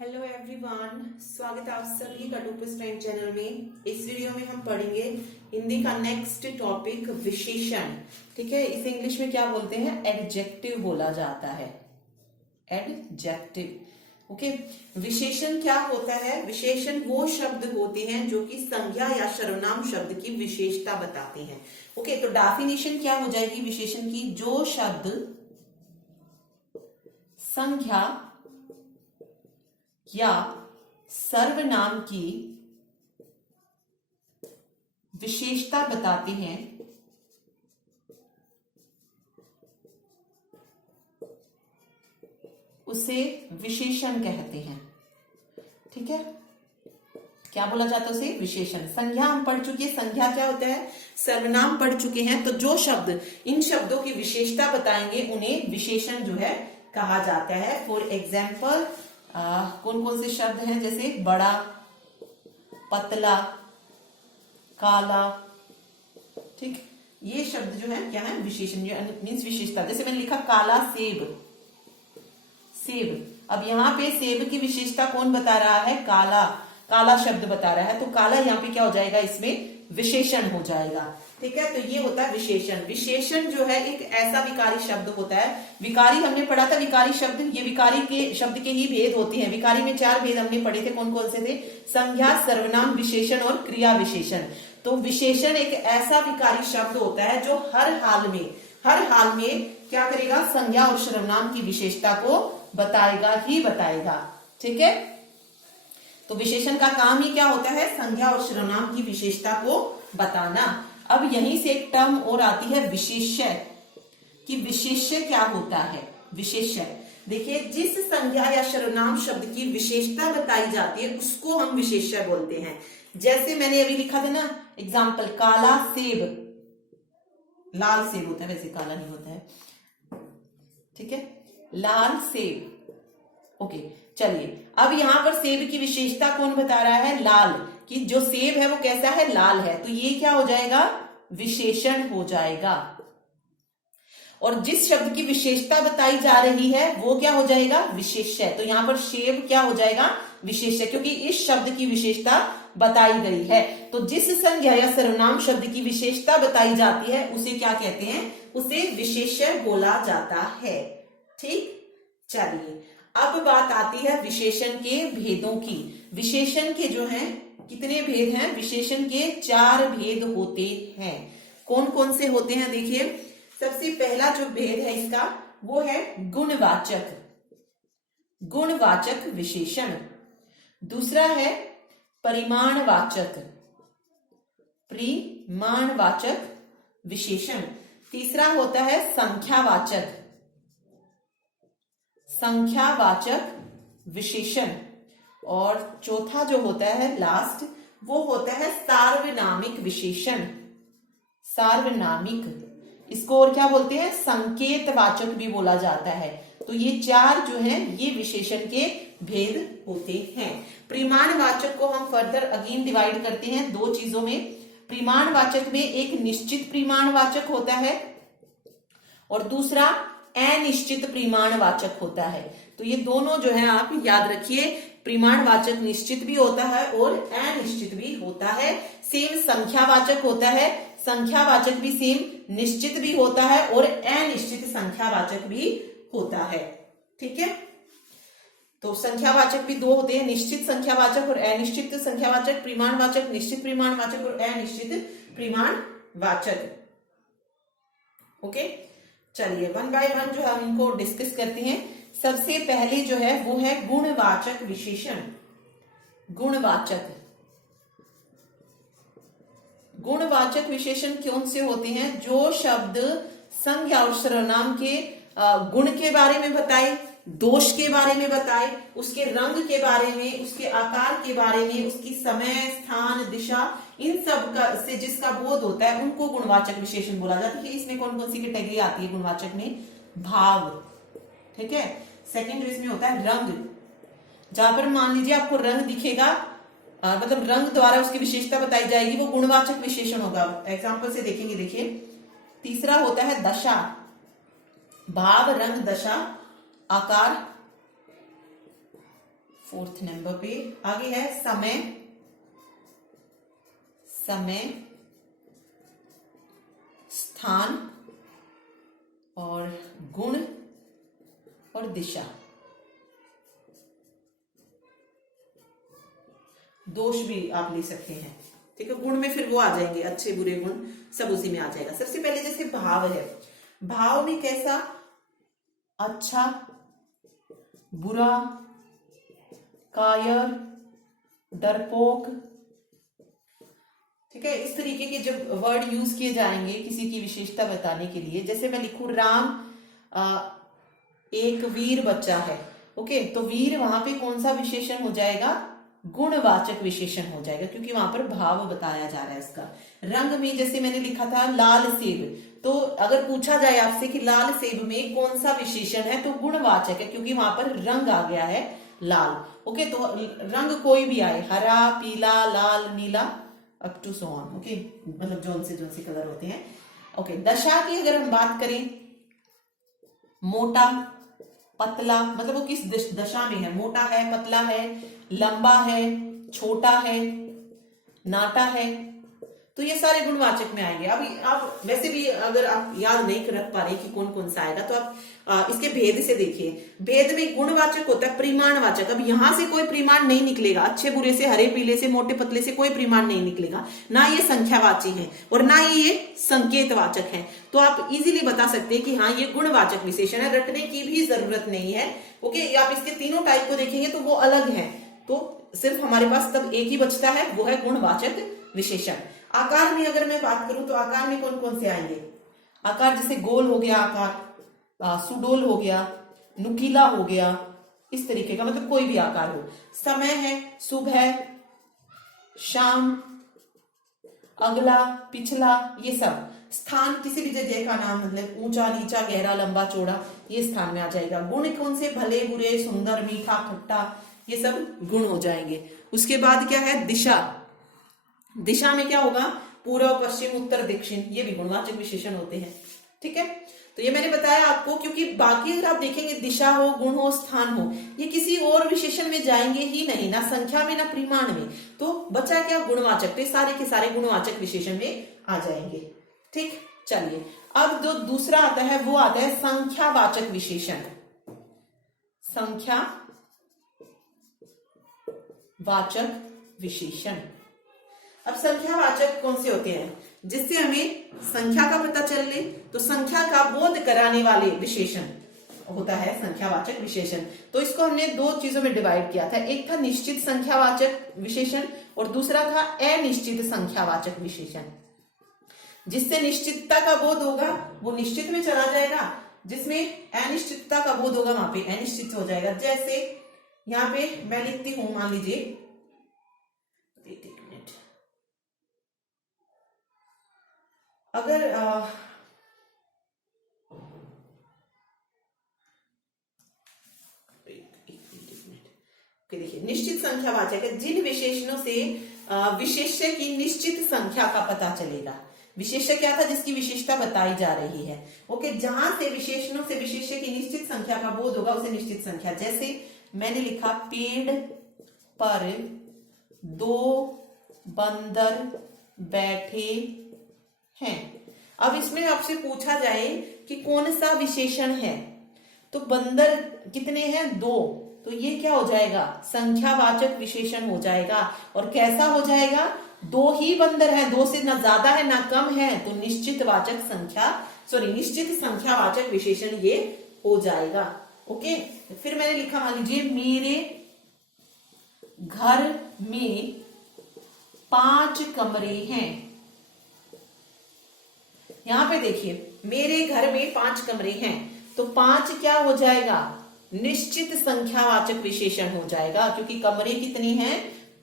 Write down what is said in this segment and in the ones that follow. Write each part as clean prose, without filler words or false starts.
Hello everyone, स्वागत है आप सभी का टूपिस टाइम चैनल में। इस वीडियो में हम पढ़ेंगे हिंदी का नेक्स्ट टॉपिक विशेषण। ठीक है, इसे इंग्लिश में क्या बोलते हैं? एडजेक्टिव बोला जाता है, एडजेक्टिव। ओके, विशेषण क्या होता है? विशेषण वो शब्द होते हैं जो कि संज्ञा या सर्वनाम शब्द की विशेषता बताते हैं। ओके, तो डेफिनेशन क्या हो जाएगी विशेषण की? जो शब्द संज्ञा या सर्वनाम की विशेषता बताते हैं उसे विशेषण कहते हैं। ठीक है, क्या बोला जाता है उसे? विशेषण। संज्ञा हम पढ़ चुके हैं, संज्ञा क्या होता है? सर्वनाम पढ़ चुके हैं। तो जो शब्द इन शब्दों की विशेषता बताएंगे उन्हें विशेषण जो है कहा जाता है। फॉर एग्जाम्पल कौन कौन से शब्द हैं? जैसे बड़ा, पतला, काला। ठीक, ये शब्द जो है क्या है? विशेषण, मीन्स विशेषता। जैसे मैंने लिखा काला सेब, सेब। अब यहाँ पे सेब की विशेषता कौन बता रहा है? काला, काला शब्द बता रहा है। तो काला यहाँ पे क्या हो जाएगा? इसमें विशेषण हो जाएगा। ठीक है, तो ये होता है विशेषण। विशेषण जो है एक ऐसा विकारी शब्द होता है। विकारी हमने पढ़ा था, विकारी शब्द, ये विकारी के शब्द के ही भेद होते हैं। विकारी में 4 भेद हमने पढ़े थे। कौन कौन से थे? संज्ञा, सर्वनाम, विशेषण और क्रिया विशेषण। तो विशेषण एक ऐसा विकारी शब्द होता है जो हर हाल में क्या करेगा? संज्ञा और सर्वनाम की विशेषता को बताएगा ही बताएगा। ठीक है, तो विशेषण का काम ही क्या होता है? संज्ञा और सर्वनाम की विशेषता को बताना। अब यहीं से एक टर्म और आती है विशेष्य, कि विशेष्य क्या होता है? विशेष्य, देखिए, जिस संज्ञा या सर्वनाम शब्द की विशेषता बताई जाती है उसको हम विशेष्य बोलते हैं। जैसे मैंने अभी लिखा था ना एग्जाम्पल, काला सेब, लाल सेब होता है, वैसे काला नहीं होता है। ठीक है, लाल सेब। ओके, चलिए, अब यहां पर सेब की विशेषता कौन बता रहा है? लाल, कि जो सेब है वो कैसा है? लाल है। तो ये क्या हो जाएगा? विशेषण हो जाएगा। और जिस शब्द की विशेषता बताई जा रही है वो क्या हो जाएगा? विशेष्य। तो यहां पर सेब क्या हो जाएगा? विशेष्य, क्योंकि इस शब्द की विशेषता बताई गई है। तो जिस संज्ञा या सर्वनाम शब्द की विशेषता बताई जाती है उसे क्या कहते हैं? उसे विशेष्य बोला जाता है। ठीक, चलिए, अब बात आती है विशेषण के भेदों की। विशेषण के जो हैं कितने भेद हैं? विशेषण के 4 भेद होते हैं। कौन कौन से होते हैं? देखिए, सबसे पहला जो भेद है इसका वो है गुणवाचक, गुणवाचक विशेषण। दूसरा है परिमाणवाचक, परिमाणवाचक विशेषण। तीसरा होता है संख्यावाचक, संख्यावाचक विशेषण। और चौथा जो होता है लास्ट, वो होता है सार्वनामिक विशेषण, सार्वनामिक। इसको और क्या बोलते हैं? संकेतवाचक भी बोला जाता है। तो ये 4 जो है ये विशेषण के भेद होते हैं। परिमाणवाचक को हम फर्दर अगेन डिवाइड करते हैं 2 चीजों में। परिमाणवाचक में एक निश्चित परिमाणवाचक होता है और दूसरा अनिश्चित परिमाणवाचक होता है। तो ये दोनों जो है आप याद रखिए, परिमाणवाचक निश्चित भी होता है और अनिश्चित भी होता है। सेम संख्यावाचक होता है, संख्यावाचक भी सेम निश्चित भी होता है और अनिश्चित संख्यावाचक भी होता है। ठीक है, तो संख्यावाचक भी 2 होते हैं, निश्चित संख्यावाचक और अनिश्चित संख्यावाचक। परिमाणवाचक निश्चित परिमाणवाचक और अनिश्चित परिमाणवाचक। ओके, चलिए 1 बाय 1 जो है हम इनको डिस्कस करते हैं। सबसे पहले जो है वो है गुणवाचक विशेषण। गुणवाचक, गुणवाचक विशेषण कौन से होते हैं? जो शब्द संज्ञा और सर्वनाम के गुण के बारे में बताए, दोष के बारे में बताए, उसके रंग के बारे में, उसके आकार के बारे में, उसकी समय, स्थान, दिशा, इन सब का से जिसका बोध होता है उनको गुणवाचक विशेषण बोला जाता है। इसमें कौन कौन सी कैटेगरी आती है गुणवाचक में? भाव। ठीक है, सेकंड जो इसमें होता है रंग। जहां पर मान लीजिए आपको रंग दिखेगा, मतलब रंग द्वारा उसकी विशेषता बताई जाएगी, वो गुणवाचक विशेषण होगा। एग्जाम्पल से देखेंगे। देखिए, तीसरा होता है दशा। भाव, रंग, दशा, आकार, 4th नंबर पे आगे है समय, समय, स्थान और गुण और दिशा। दोष भी आप ले सकते हैं, ठीक है। गुण में फिर वो आ जाएंगे, अच्छे बुरे गुण सब उसी में आ जाएगा। सबसे पहले जैसे भाव है, भाव में कैसा, अच्छा, बुरा, कायर, डरपोक, ठीक है। इस तरीके के जब वर्ड यूज किए जाएंगे किसी की विशेषता बताने के लिए, जैसे मैं लिखूं राम एक वीर बच्चा है, ओके, तो वीर वहां पे कौन सा विशेषण हो जाएगा, गुणवाचक विशेषण हो जाएगा, क्योंकि वहां पर भाव बताया जा रहा है उसका। रंग में जैसे मैंने लिखा था लाल सेब, तो अगर पूछा जाए आपसे कि लाल सेब में कौन सा विशेषण है, तो गुणवाचक है, क्योंकि वहां पर रंग आ गया है लाल, ओके। तो रंग कोई भी आए, हरा, पीला, लाल, नीला, up to so on, okay, मतलब जोन से कलर होते हैं, ओके। दशा की अगर हम बात करें, मोटा, पतला, मतलब वो किस दशा में है, मोटा है, पतला है, लंबा है, छोटा है, नाटा है, तो ये सारे गुणवाचक में आएंगे। अब आप वैसे भी अगर आप याद नहीं रख पा रहे कि कौन कौन सा आएगा, तो आप इसके भेद से देखिए। भेद में गुणवाचक होता है परिमाणवाचक। अब यहां से कोई परिमाण नहीं निकलेगा, अच्छे बुरे से, हरे पीले से, मोटे पतले से कोई परिमाण नहीं निकलेगा, ना ये संख्यावाची है और ना ही ये संकेतवाचक है। तो आप इजीली बता सकते हैं कि हाँ ये गुणवाचक विशेषण है, रटने की भी जरूरत नहीं है, ओके। आप इसके तीनों टाइप को देखेंगे तो वो अलग है, तो सिर्फ हमारे पास तब एक ही बचता है, वो है गुणवाचक विशेषण। आकार में अगर मैं बात करूं तो आकार में कौन कौन से आएंगे, आकार जैसे गोल हो गया आकार, सुडोल हो गया, नुकीला हो गया, इस तरीके का, मतलब कोई भी आकार हो। समय है, सुबह, शाम, अगला, पिछला, ये सब। स्थान किसी भी जगह का नाम, मतलब ऊंचा, नीचा, गहरा, लंबा, चौड़ा, ये स्थान में आ जाएगा। गुण कौन से, भले, बुरे, सुंदर, मीठा, खट्टा, ये सब गुण हो जाएंगे। उसके बाद क्या है, दिशा। दिशा में क्या होगा, पूर्व, पश्चिम, उत्तर, दक्षिण, ये भी गुणवाचक विशेषण होते हैं, ठीक है। तो ये मैंने बताया आपको, क्योंकि बाकी अगर आप देखेंगे दिशा हो, गुण हो, स्थान हो, ये किसी और विशेषण में जाएंगे ही नहीं, ना संख्या में ना परिमाण में, तो बचा क्या, गुणवाचक। तो सारे के सारे गुणवाचक विशेषण में आ जाएंगे, ठीक। चलिए अब जो दूसरा आता है वो आता है संख्यावाचक विशेषण। संख्यावाचक विशेषण। अब संख्यावाचक कौन से होते हैं, जिससे हमें संख्या का पता चल ले, तो संख्या का बोध कराने वाले विशेषण होता है संख्यावाचक विशेषण। तो इसको हमने दो चीजों में डिवाइड किया था, एक था निश्चित संख्यावाचक विशेषण और दूसरा था अनिश्चित संख्यावाचक विशेषण। जिससे निश्चितता का बोध होगा वो निश्चित में चला जाएगा, जिसमें अनिश्चितता का बोध होगा वहां पे अनिश्चित हो जाएगा। जैसे यहां पे मैं लिखती हूं, मान लीजिए, एक मिनट, अगर देखिए निश्चित संख्यावाचक है, जिन विशेषणों से विशेष्य की निश्चित संख्या का पता चलेगा। विशेष्य क्या था, जिसकी विशेषता बताई जा रही है, ओके। जहां से विशेषणों से विशेष्य की निश्चित संख्या का बोध होगा उसे निश्चित संख्या। जैसे मैंने लिखा पेड़ पर 2 बंदर बैठे हैं। अब इसमें आपसे पूछा जाए कि कौन सा विशेषण है, तो बंदर कितने हैं, 2, तो ये क्या हो जाएगा, संख्यावाचक विशेषण हो जाएगा। और कैसा हो जाएगा, 2 ही बंदर हैं, 2 से ना ज्यादा है ना कम है, तो निश्चित संख्यावाचक विशेषण ये हो जाएगा, ओके। फिर मैंने लिखा, मान लीजिए मेरे घर में 5 कमरे हैं। यहां पे देखिए मेरे घर में 5 कमरे हैं, तो 5 क्या हो जाएगा, निश्चित संख्यावाचक विशेषण हो जाएगा, क्योंकि कमरे कितनी हैं,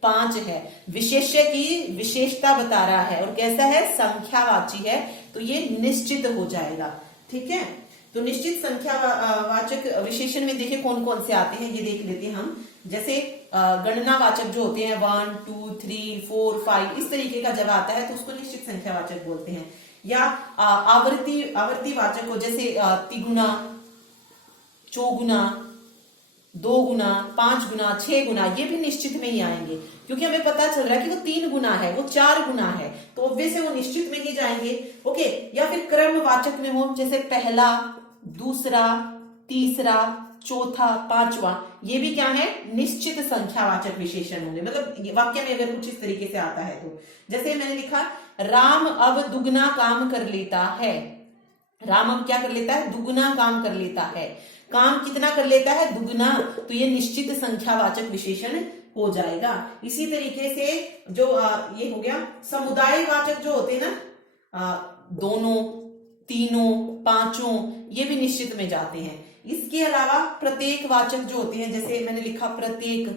5 है। विशेष्य की विशेषता बता रहा है और कैसा है, संख्यावाची है, तो ये निश्चित हो जाएगा, ठीक है। तो निश्चित संख्यावाचक विशेषण में देखिए कौन कौन से आते हैं, ये देख लेते हैं हम। जैसे गणनावाचक जो होते हैं 1 2 3 4 5, इस तरीके का जब आता है तो उसको निश्चित संख्यावाचक बोलते हैं। या आवर्ती वाचक हो, जैसे तिगुना, चौगुना, 2 गुना, 5 गुना, 6 गुना, ये भी निश्चित में ही आएंगे, क्योंकि हमें पता चल रहा है कि वो 3 गुना है, वो 4 गुना है, तो ऑब्वियस है वो निश्चित में ही जाएंगे। ओके, या फिर क्रमवाचक में हो, जैसे पहला, दूसरा, तीसरा, चौथा, पांचवा, ये भी क्या है, निश्चित संख्यावाचक विशेषण होंगे। मतलब वाक्य में अगर कुछ इस तरीके से आता है तो, जैसे मैंने लिखा राम अब दुगना काम कर लेता है। राम अब क्या कर लेता है, दुगना काम कर लेता है। काम कितना कर लेता है, दुगना, तो ये निश्चित संख्यावाचक विशेषण हो जाएगा। इसी तरीके से जो ये हो गया समुदायवाचक जो होते हैं ना, दोनों, तीनों, पांचों, ये भी निश्चित में जाते हैं। इसके अलावा प्रत्येक वाचक जो होते हैं, जैसे मैंने लिखा प्रत्येक,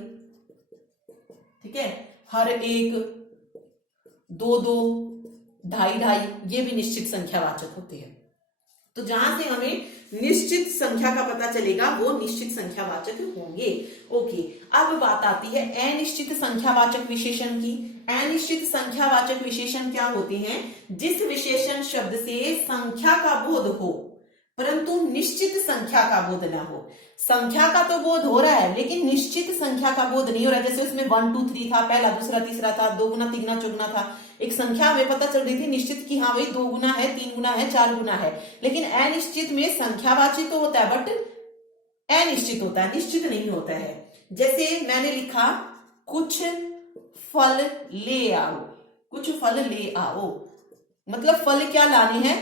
ठीक है, हर एक, 2-2, 2.5-2.5, ये भी निश्चित संख्यावाचक होते हैं। तो जहां से हमें निश्चित संख्या का पता चलेगा वो निश्चित संख्यावाचक होंगे। ओके, अब बात आती है अनिश्चित संख्यावाचक विशेषण की। अनिश्चित संख्यावाचक विशेषण क्या होते हैं, जिस विशेषण शब्द से संख्या का बोध हो परंतु निश्चित संख्या का बोध ना हो। संख्या का तो बोध हो रहा है लेकिन निश्चित संख्या का बोध नहीं हो रहा है। जैसे उसमें 1 2 3 था, पहला, दूसरा, तीसरा था, 2 गुना, 3 गुना, 4 गुना था, एक संख्या हमें पता चल रही थी निश्चित की, हाँ भाई 2 गुना है, 3 गुना है, 4 गुना है। लेकिन अनिश्चित में संख्यावाची तो होता है बट अनिश्चित होता है, निश्चित नहीं होता है। जैसे मैंने लिखा कुछ फल ले आओ, कुछ फल ले आओ, मतलब फल क्या लानी है,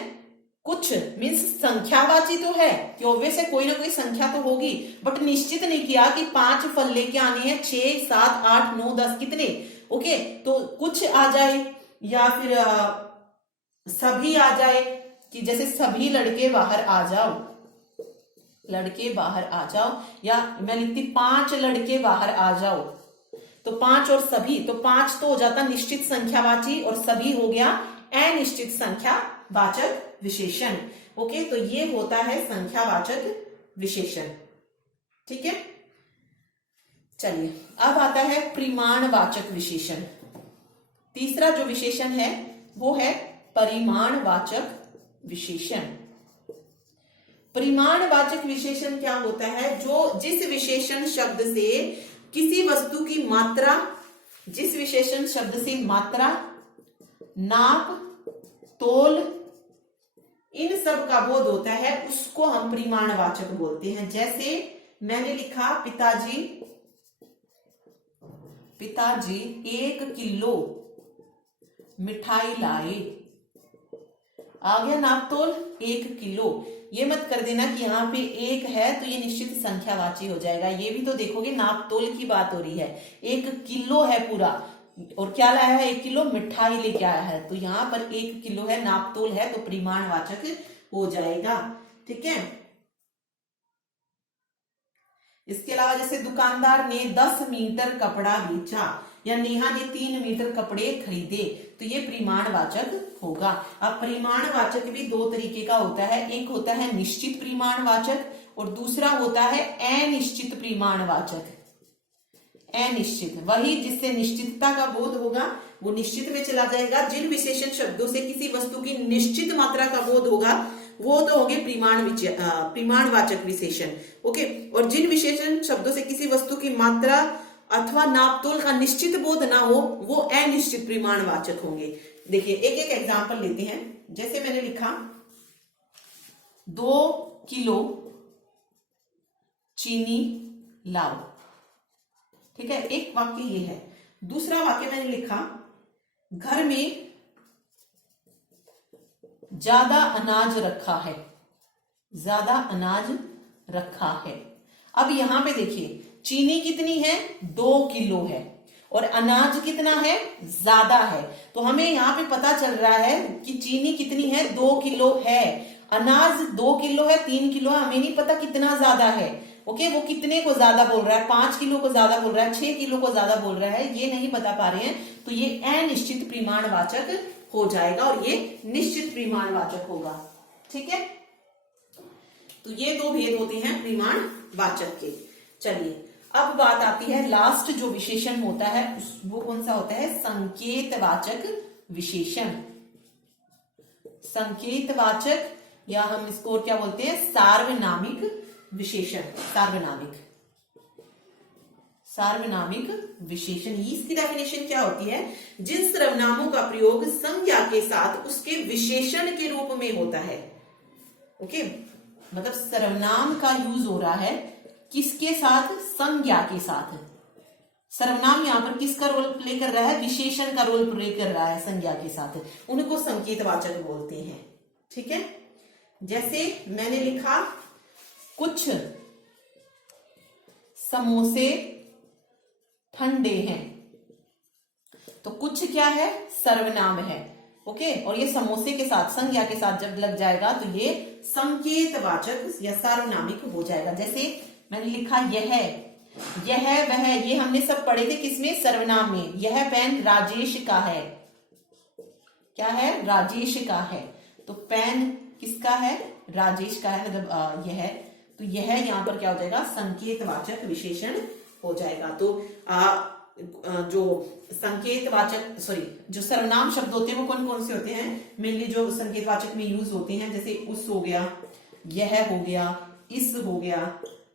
कुछ मीन्स संख्यावाची तो है कि ऑब्वियस है कोई ना कोई संख्या तो होगी, बट निश्चित नहीं किया कि 5 फल लेके आने हैं, 6 7 8 9 10 कितने। ओके, तो कुछ आ जाए या फिर सभी आ जाए, कि जैसे सभी लड़के बाहर आ जाओ, लड़के बाहर आ जाओ, या मैं लिखती 5 लड़के बाहर आ जाओ, तो 5 और सभी, तो 5 तो हो जाता निश्चित संख्यावाची और सभी हो गया अनिश्चित संख्यावाचक विशेषण। ओके, तो ये होता है संख्यावाचक विशेषण। ठीक है, चलिए अब आता है परिमाणवाचक विशेषण। तीसरा जो विशेषण है वो है परिमाणवाचक विशेषण। परिमाणवाचक विशेषण क्या होता है, जो जिस विशेषण शब्द से किसी वस्तु की मात्रा, जिस विशेषण शब्द से मात्रा, नाप, तोल, इन सब का बोध होता है उसको हम परिमाणवाचक बोलते हैं। जैसे मैंने लिखा पिताजी 1 किलो मिठाई लाए, आ गया नाप तोल 1 किलो। ये मत कर देना कि यहाँ पे 1 है तो ये निश्चित संख्यावाची हो जाएगा, ये भी तो देखोगे नाप तोल की बात हो रही है। 1 किलो है पूरा, और क्या लाया है, 1 किलो मिठाई लेके आया है, तो यहाँ पर 1 किलो है, नाप तोल है, तो परिमाणवाचक हो जाएगा। ठीक है, इसके अलावा जैसे दुकानदार ने 10 मीटर कपड़ा बेचा या नेहा ने 3 मीटर कपड़े खरीदे, तो ये परिमाणवाचक होगा। अब परिमाणवाचक भी 2 तरीके का होता है, एक होता है निश्चित परिमाणवाचक और दूसरा होता है अनिश्चित परिमाणवाचक। अनिश्चित वही जिससे निश्चितता का बोध होगा वो निश्चित में चला जाएगा। जिन विशेषण शब्दों से किसी वस्तु की निश्चित मात्रा का बोध होगा वो तो होंगे परिमाणवाचक विशेषण। ओके, और जिन विशेषण शब्दों से किसी वस्तु की मात्रा अथवा नापतोल का निश्चित बोध ना हो वो अनिश्चित परिमाणवाचक होंगे। देखिए एक एक एग्जांपल लेते हैं। जैसे मैंने लिखा 2 किलो चीनी लाओ, ठीक है, एक वाक्य ये है। दूसरा वाक्य मैंने लिखा घर में ज्यादा अनाज रखा है, ज्यादा अनाज रखा है। अब यहां पे देखिए चीनी कितनी है, 2 किलो है, और अनाज कितना है, ज्यादा है। तो हमें यहाँ पे पता चल रहा है कि चीनी कितनी है, 2 किलो है, अनाज 2 किलो है, 3 किलो है, हमें नहीं पता कितना ज्यादा है। ओके, वो कितने को ज्यादा बोल रहा है, 5 किलो को ज्यादा बोल रहा है, 6 किलो को ज्यादा बोल रहा है, ये नहीं बता पा रहे हैं, तो ये अनिश्चित परिमाणवाचक हो जाएगा और ये निश्चित परिमाणवाचक होगा। ठीक है, तो ये 2 भेद होते हैं परिमाणवाचक के। चलिए अब बात आती है लास्ट जो विशेषण होता है वो कौन सा होता है, संकेतवाचक विशेषण। संकेतवाचक या हम इसको क्या बोलते हैं, सार्वनामिक विशेषण। सार्वनामिक, सार्वनामिक विशेषण, इसकी डेफिनेशन क्या होती है? जिन सर्वनामों का प्रयोग संज्ञा के साथ उसके विशेषण के रूप में होता है। ओके, मतलब सर्वनाम का यूज हो रहा है किसके साथ? संज्ञा के साथ। सर्वनाम यहां पर किसका रोल प्ले कर रहा है? विशेषण का रोल प्ले कर रहा है संज्ञा के साथ। उनको संकेतवाचक बोलते हैं। ठीक है, जैसे मैंने लिखा कुछ समोसे ठंडे हैं, तो कुछ क्या है? सर्वनाम है। ओके, और ये समोसे के साथ संज्ञा के साथ जब लग जाएगा तो ये संकेतवाचक या सार्वनामिक हो जाएगा। जैसे मैंने लिखा यह वह, ये हमने सब पढ़े थे किसमें? सर्वनाम में। यह पेन राजेश का है। क्या है? राजेश का है। तो पेन किसका है? राजेश का है, मतलब यह। तो यह यहां पर क्या हो जाएगा? संकेतवाचक विशेषण हो जाएगा। तो जो संकेतवाचक जो सर्वनाम शब्द होते हैं वो कौन कौन से होते हैं? मेनली जो संकेतवाचक में यूज होते हैं, जैसे उस हो गया, यह हो गया, इस हो गया,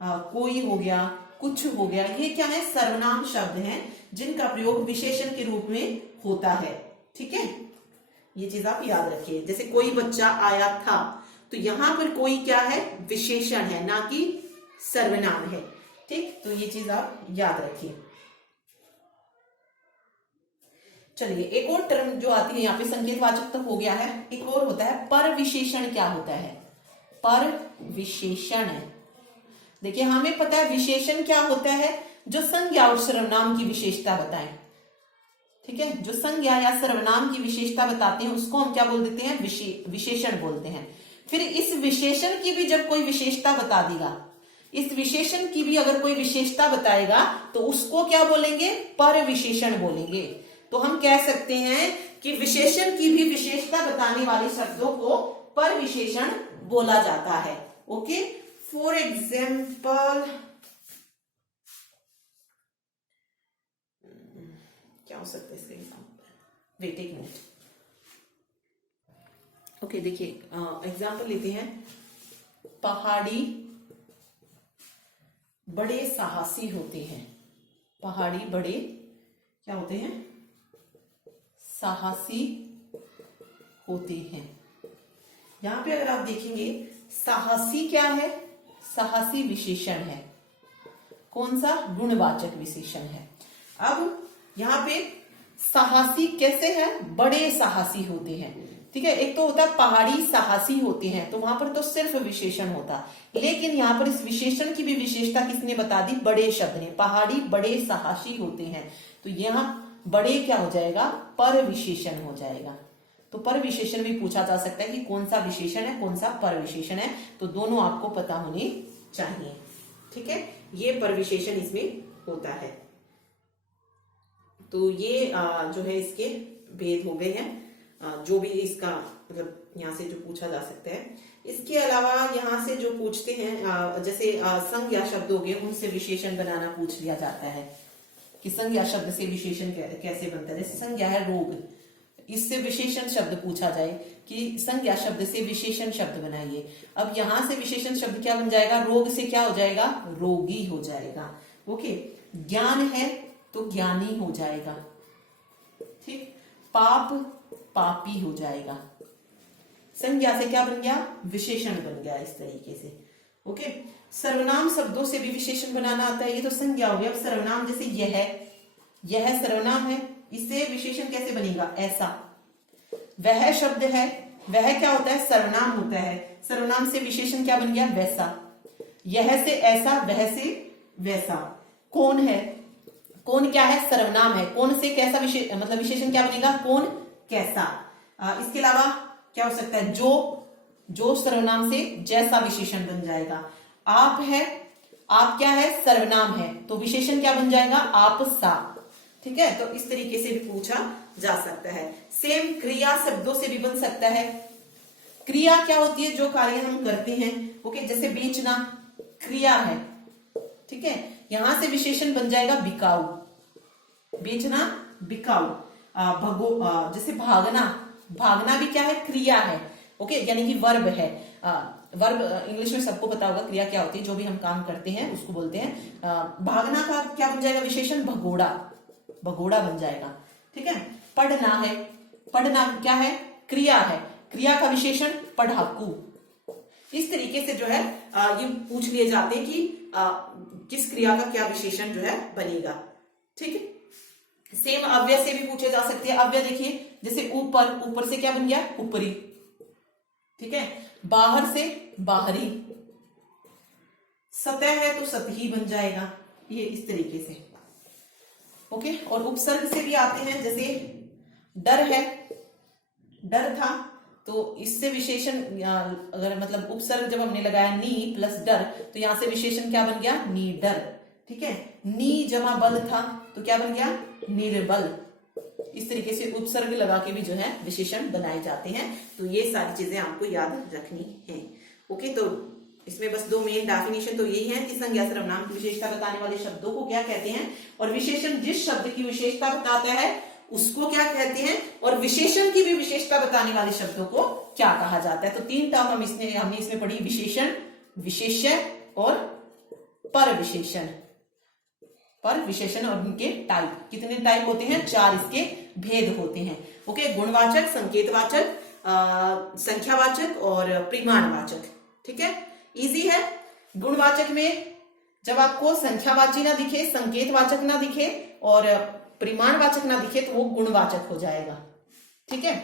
कोई हो गया, कुछ हो गया। ये क्या है? सर्वनाम शब्द हैं जिनका प्रयोग विशेषण के रूप में होता है। ठीक है, ये चीज आप याद रखिए। जैसे कोई बच्चा आया था, तो यहां पर कोई क्या है? विशेषण है, ना कि सर्वनाम है। ठीक, तो ये चीज आप याद रखिए। चलिए, एक और टर्म जो आती है यहाँ पे, संकेतवाचक तक हो गया है, एक और होता है पर विशेषण। क्या होता है पर विशेषण? देखिए, हमें पता है विशेषण क्या होता है? जो संज्ञा और सर्वनाम की विशेषता बताएं। ठीक है, जो संज्ञा या सर्वनाम की विशेषता बताते हैं उसको हम क्या बोल देते हैं? विशेषण बोलते हैं। फिर इस विशेषण की भी जब कोई विशेषता बता देगा, इस विशेषण की भी अगर कोई विशेषता बताएगा तो उसको क्या बोलेंगे? पर विशेषण बोलेंगे। तो हम कह सकते हैं कि विशेषण की भी विशेषता बताने वाले शब्दों को पर विशेषण बोला जाता है। ओके, फॉर एग्जाम्पल क्या हो सकता है इसका एग्जाम्पल? वेट एक मिनट। ओके, देखिए एग्जाम्पल लेते हैं। पहाड़ी बड़े साहसी होते हैं। पहाड़ी बड़े क्या होते हैं? साहसी होते हैं। यहां पे अगर आप देखेंगे, साहसी क्या है? साहसी विशेषण है। कौन सा? गुणवाचक विशेषण है। अब यहां पे साहसी कैसे है? बड़े साहसी होते हैं। ठीक है, एक तो होता है पहाड़ी साहसी होते हैं, तो वहां पर तो सिर्फ विशेषण होता, लेकिन यहां पर इस विशेषण की भी विशेषता किसने बता दी? बड़े शब्द ने। पहाड़ी बड़े साहसी होते हैं, तो यहां बड़े क्या हो जाएगा? पर विशेषण हो जाएगा। तो पर विशेषण भी पूछा जा सकता है कि कौन सा विशेषण है, कौन सा पर विशेषण है, तो दोनों आपको पता होने चाहिए। ठीक है, ये पर विशेषण इसमें होता है। तो ये जो है इसके भेद हो गए हैं, जो भी इसका मतलब यहाँ से जो पूछा जा सकता है। इसके अलावा यहाँ से जो पूछते हैं, जैसे संज्ञा शब्द हो गए, उनसे विशेषण बनाना पूछ लिया जाता है कि संज्ञा शब्द से विशेषण कैसे बनता है। जैसे संज्ञा है रोग, इससे विशेषण शब्द पूछा जाए कि संज्ञा शब्द से विशेषण शब्द बनाइए। अब यहां से विशेषण शब्द क्या बन जाएगा? रोग से क्या हो जाएगा? रोगी हो जाएगा। ओके, ज्ञान है तो ज्ञानी हो जाएगा। ठीक, पाप पापी हो जाएगा। संज्ञा से क्या बन गया? विशेषण बन गया इस तरीके से। ओके, सर्वनाम शब्दों से भी विशेषण बनाना आता है, ये तो संज्ञा हो गया। अब सर्वनाम जैसे यह सर्वनाम है, इससे विशेषण कैसे बनेगा? ऐसा। वह शब्द है, वह क्या होता है? सर्वनाम होता है। सर्वनाम से विशेषण क्या बन गया? वैसा। यह से ऐसा, वह से वैसा। कौन है, कौन क्या है? सर्वनाम है। कौन से कैसा मतलब विशेषण क्या बनेगा? कौन कैसा। इसके अलावा क्या हो सकता है? जो सर्वनाम से जैसा विशेषण बन जाएगा। आप है, आप क्या है? सर्वनाम है, तो विशेषण क्या बन जाएगा? आप सा। ठीक है, तो इस तरीके से भी पूछा जा सकता है। सेम क्रिया शब्दों से भी बन सकता है। क्रिया क्या होती है? जो कार्य हम करते हैं। ओके, जैसे बेचना क्रिया है। ठीक है, यहां से विशेषण बन जाएगा बिकाऊ। बेचना बिकाऊ। जैसे भागना, भागना भी क्या है? क्रिया है। ओके, यानी कि वर्ब है। वर्ब इंग्लिश में सबको पता होगा क्रिया क्या होती है, जो भी हम काम करते हैं उसको बोलते हैं। भागना का क्या बन जाएगा विशेषण, भगोड़ा, भगोड़ा बन जाएगा। ठीक है। पढ़ना है, पढ़ना क्या है, क्रिया है, क्रिया का विशेषण पढ़ाकू। इस तरीके से जो है ये पूछ लिए जाते हैं कि किस क्रिया का क्या विशेषण जो है बनेगा। ठीक है। सेम अव्यय से भी पूछे जा सकते हैं। अव्यय देखिए, जैसे ऊपर, ऊपर से क्या बन गया, ऊपरी। ठीक है। बाहर से बाहरी, सतह है तो सतही बन जाएगा, ये इस तरीके से। ओके। और उपसर्ग से भी आते हैं, जैसे डर है, डर था, तो इससे विशेषण अगर मतलब उपसर्ग जब हमने लगाया नी प्लस डर, तो यहां से विशेषण क्या बन गया, नीडर। ठीक है। नी जमा बल था तो क्या बन गया, निर्बल। इस तरीके से उपसर्ग लगा के भी जो है विशेषण बनाए जाते हैं। तो ये सारी चीजें आपको याद रखनी है। ओके। तो इसमें बस दो मेन डेफिनेशन तो यही है कि संज्ञा सर्वनाम की विशेषता बताने वाले शब्दों को क्या कहते हैं, और विशेषण जिस शब्द की विशेषता बताता है उसको क्या कहते हैं, और विशेषण की भी विशेषता बताने वाले शब्दों को क्या कहा जाता है। तो तीन टर्म हमने इसमें पढ़ी, विशेषण, विशेष्य और पर विशेषण। पर विशेषण और उनके टाइप, कितने टाइप होते हैं, 4 इसके भेद होते हैं। ओके। गुणवाचक, संकेतवाचक, संख्यावाचक और परिमाणवाचक। ठीक है। इजी है। गुणवाचक में जब आपको संख्यावाची ना दिखे, संकेतवाचक ना दिखे और परिमाणवाचक ना दिखे तो वो गुणवाचक हो जाएगा। ठीक है।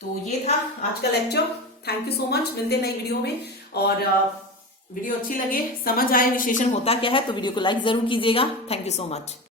तो ये था आज का lecture. Thank you so much. मिलते हैं नई वीडियो में। और वीडियो अच्छी लगे, समझ आए विशेषण होता क्या है, तो वीडियो को लाइक जरूर कीजिएगा। Thank you so much.